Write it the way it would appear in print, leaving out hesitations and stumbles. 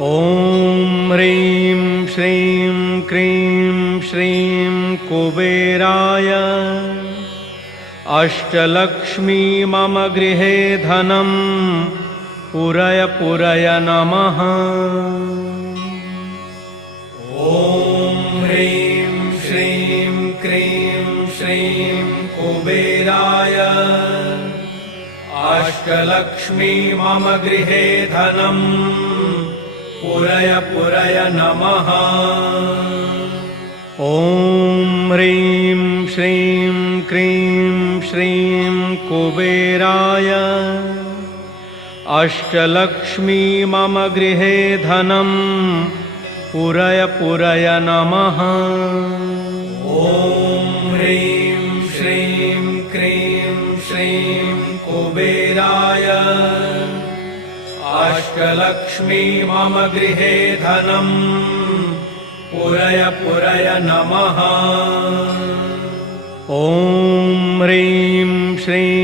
ॐ ह्रीं श्रीं क्रीं श्रीं कुबेराय अष्टलक्ष्मी मम गृहे धनं पुरय पुरय नमः। ॐ ह्रीं श्रीं क्रीं श्रीं कुबेराय अष्टलक्ष्मी मम गृहे धनं पुरय पुरय नमः। ॐ ह्रीं श्रीं क्रीं श्रीं कुबेराय अष्टलक्ष्मी मम गृहे धनं पुरय पुरय नमः। ॐ ह्रीं श्रीं क्रीं श्रीं कुबेराय अष्टलक्ष्मी मम गृहे धनं पुरय पुरय नमः। ॐ ह्रीं श्रीं